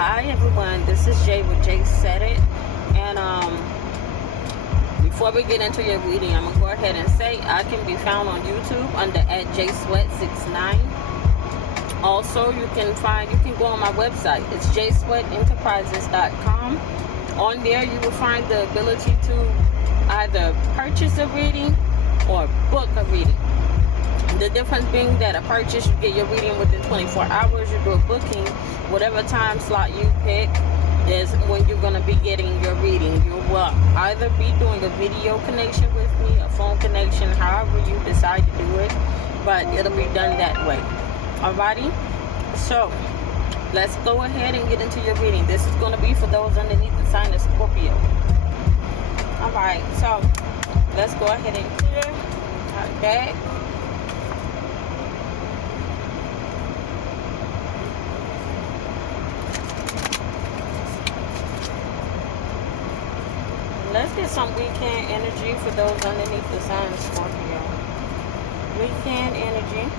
Hi everyone, this is Jay with Jsaidit, and before we get into your reading, I'm gonna go ahead and say I can be found on YouTube under @JSweat69. Also, you can go on my website. It's jsweatenterprises.com. On there, you will find the ability to either purchase a reading or book a reading. The difference being that a purchase, you get your reading within 24 hours. You do a booking, whatever time slot you pick is when you're going to be getting your reading. You will either be doing a video connection with me, a phone connection, however you decide to do it, but it'll be done that way. Alrighty? So, let's go ahead and get into your reading. This is going to be for those underneath the sign of Scorpio. Alright, so let's go ahead and clear our deck. Let's get some weekend energy for those underneath the sign of Scorpio. Weekend energy.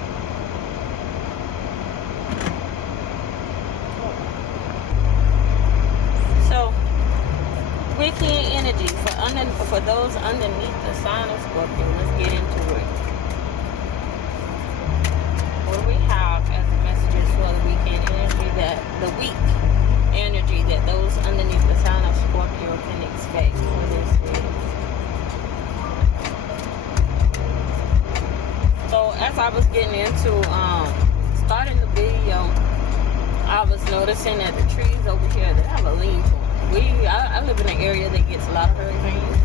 So, weekend energy for those underneath the sign of Scorpio. Let's get into it. What do we have as the messages for the weekend energy, the week energy that those underneath the sign of Scorpio can expect for this week? So as I was getting into starting the video, I was noticing that the trees over here, they have a lean to them. I live in an area that gets a lot of hurricanes,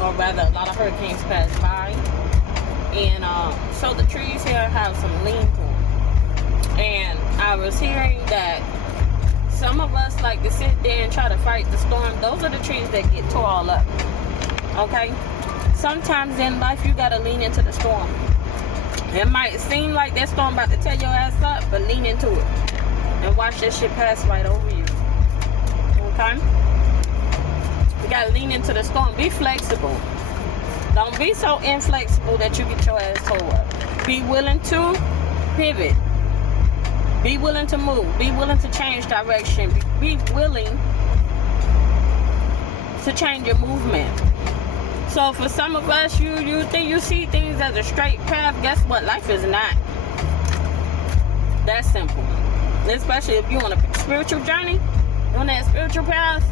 or rather a lot of hurricanes pass by, and so the trees here have some lean to them. And I was hearing that some of us like to sit there and try to fight the storm. Those are the trees that get tore all up. Okay? Sometimes in life you gotta lean into the storm. It might seem like that storm about to tear your ass up, but lean into it. And watch this shit pass right over you. Okay? You gotta lean into the storm. Be flexible. Don't be so inflexible that you get your ass tore up. Be willing to pivot. Be willing to move. Be willing to change direction. Be willing to change your movement. So for some of us, you think you see things as a straight path. Guess what? Life is not that simple. Especially if you're on a spiritual journey, on that spiritual path,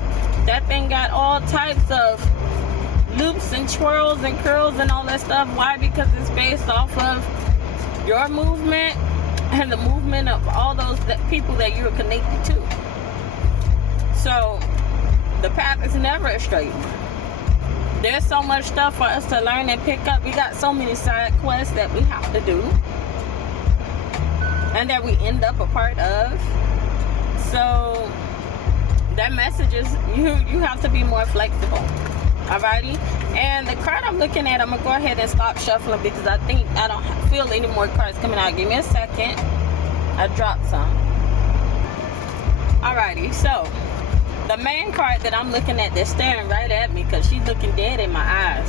that thing got all types of loops and twirls and curls and all that stuff. Why? Because it's based off of your movement and the movement of all those people that you're connected to. So the path is never a straight one. There's so much stuff for us to learn and pick up. We got so many side quests that we have to do and that we end up a part of. So that message is you have to be more flexible. Alrighty? And the card I'm looking at, I'm going to go ahead and stop shuffling because I think I don't feel any more cards coming out. Give me a second. I dropped some. Alrighty, so the main card that I'm looking at that's staring right at me because she's looking dead in my eyes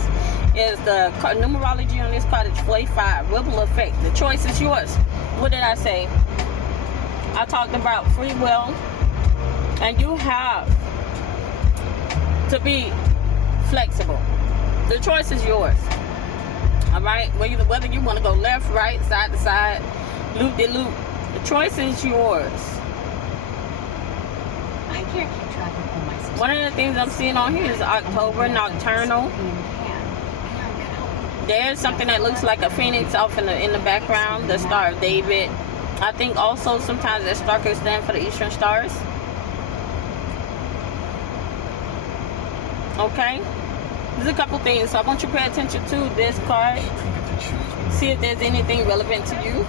is the numerology on this card is 45. Ripple effect. The choice is yours. What did I say? I talked about free will, and you have to be flexible. The choice is yours. Alright? Whether you want to go left, right, side to side, loop de loop, the choice is yours. I can't keep track of all my stuff. One of the things I'm seeing on here is October Nocturnal. There's something that looks like a phoenix off in the background, the Star of David. I think also sometimes that star could stand for the Eastern Stars. Okay? There's a couple things, so I want you to pay attention to this card. See if there's anything relevant to you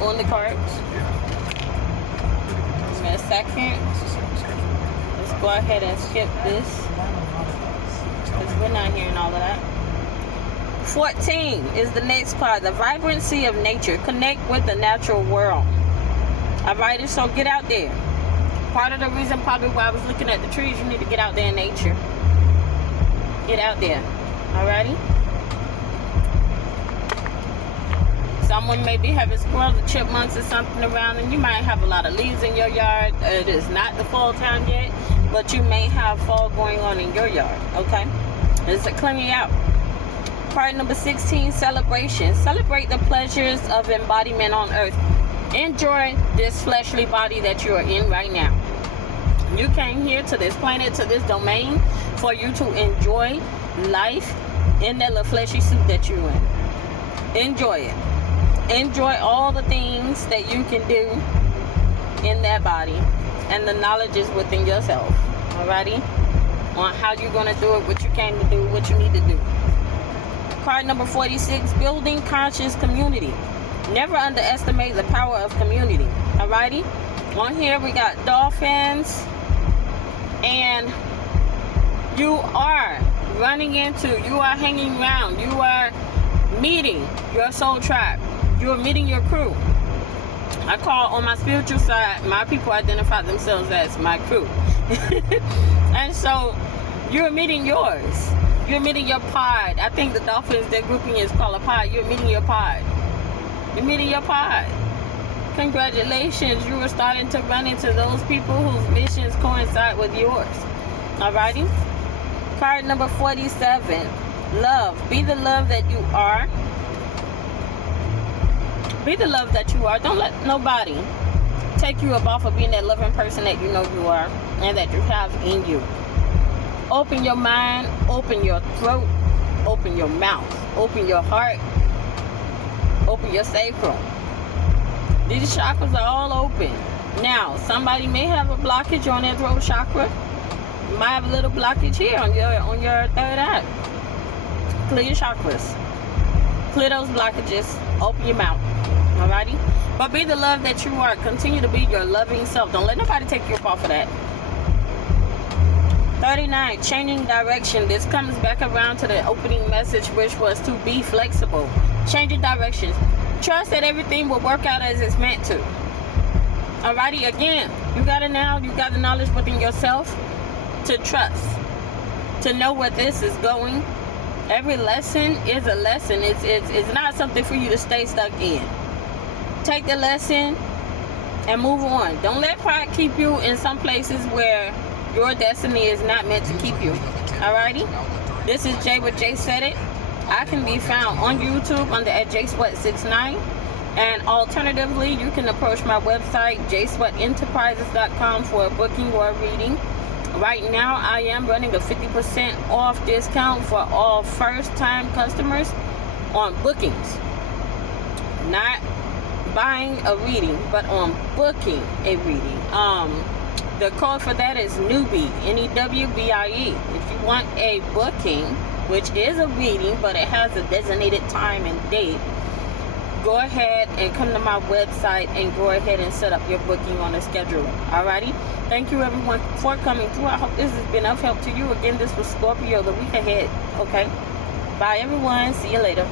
on the cards. Give me a second. Let's go ahead and skip this because we're not hearing all of that. 14 is the next card. The vibrancy of nature. Connect with the natural world. Alright, so get out there. Part of the reason probably why I was looking at the trees, you need to get out there in nature. Get out there. Alrighty? Someone may be having squirrels or chipmunks or something around, and you might have a lot of leaves in your yard. It is not the fall time yet, but you may have fall going on in your yard, okay? This is clearing out. Card number 16, celebration. Celebrate the pleasures of embodiment on earth. Enjoy this fleshly body that you are in right now. You came here to this planet, to this domain, for you to enjoy life in that little fleshy suit that you're in. Enjoy it. Enjoy all the things that you can do in that body, and the knowledge is within yourself. Alrighty? On how you're going to do it, what you came to do, what you need to do. Card number 46, building conscious community. Never underestimate the power of community. Alrighty? On here we got dolphins, and you are running into, you are hanging around, you are meeting your soul tribe, you are meeting your crew. I call on my spiritual side, my people identify themselves as my crew. And so you're meeting yours. You're meeting your pod. I think the dolphins, their grouping is called a pod. You're meeting your pod. You're meeting your pod. Congratulations, you are starting to run into those people whose missions coincide with yours. Alrighty? Card number 47, love. Be the love that you are. Be the love that you are. Don't let nobody take you up off of being that loving person that you know you are and that you have in you. Open your mind, open your throat, open your mouth, open your heart, open your sacrum. These chakras are all open. Now, somebody may have a blockage on their throat chakra. You might have a little blockage here on your third eye. Clear your chakras. Clear those blockages. Open your mouth. Alrighty? But be the love that you are. Continue to be your loving self. Don't let nobody take you off of that. 39, changing direction. This comes back around to the opening message, which was to be flexible. Changing directions. Trust that everything will work out as it's meant to. Alrighty, again, you got the knowledge within yourself to trust, to know where this is going. Every lesson is a lesson. It's not something for you to stay stuck in. Take the lesson and move on. Don't let pride keep you in some places where your destiny is not meant to keep you. Alrighty? This is Jay with Jsaidit. I can be found on YouTube under at JSweat69. And alternatively, you can approach my website, jsweatenterprises.com, for a booking or a reading. Right now, I am running a 50% off discount for all first-time customers on bookings. Not buying a reading, but on booking a reading. The code for that is newbie, NEWBIE. If you want a booking, which is a reading, but it has a designated time and date, go ahead and come to my website and go ahead and set up your booking on a schedule. Alrighty? Thank you everyone for coming through. I hope this has been of help to you. Again, this was Scorpio the week ahead. Okay? Bye everyone. See you later.